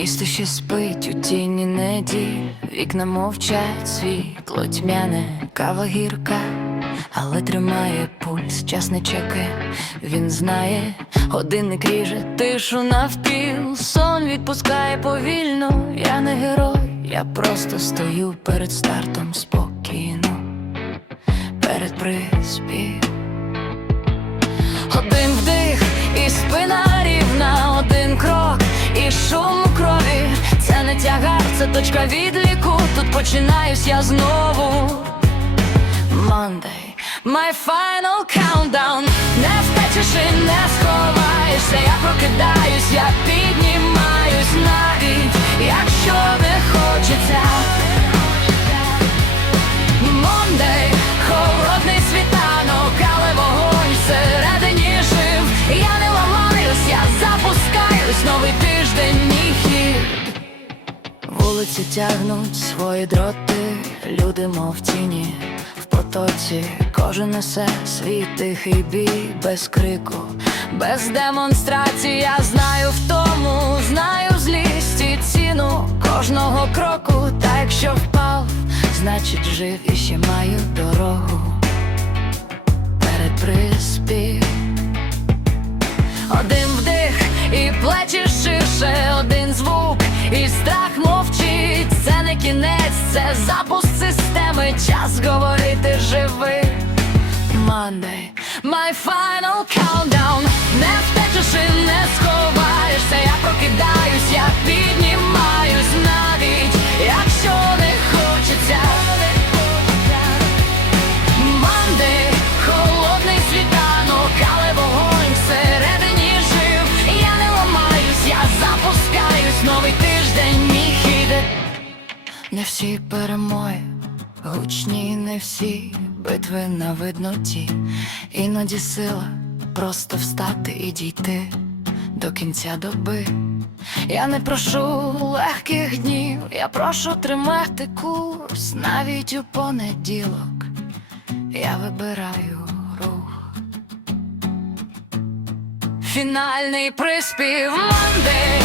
Місто ще спить у тіні неділь, вікна мовчать, світло тьмяне, кава гірка, але тримає пульс, час не чекає, він знає, годинник ріже тишу навпіл, сон відпускає повільно, я не герой, я просто стою перед стартом спокійно, перед приспів. Один вдих і це точка відліку. Тут починаюсь я знову. Monday, my final countdown Не втечеш і не сховаєшся, я прокидаюсь, я піднімаюсь навіть, якщо Вулиці тягнуть свої дроти, люди мов тіні в потоці, кожен несе свій тихий бій без крику, без демонстрацій. Я знаю втому, знаю злість і ціну кожного кроку. Та якщо впав, значить жив і ще маю дорогу перед приспів. Один вдих і плечі ширше, один звук, і страх кінець, це запуск системи. Час говорити живи. Monday, my final countdown Не втечеш і не сховаєшся, Не всі перемоги, гучні, не всі битви на видноті. Іноді сила просто встати і дійти до кінця доби. Я не прошу легких днів, я прошу тримати курс навіть у понеділок. Я вибираю рух. Фінальний приспів Monday,